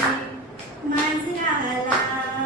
माझ राहला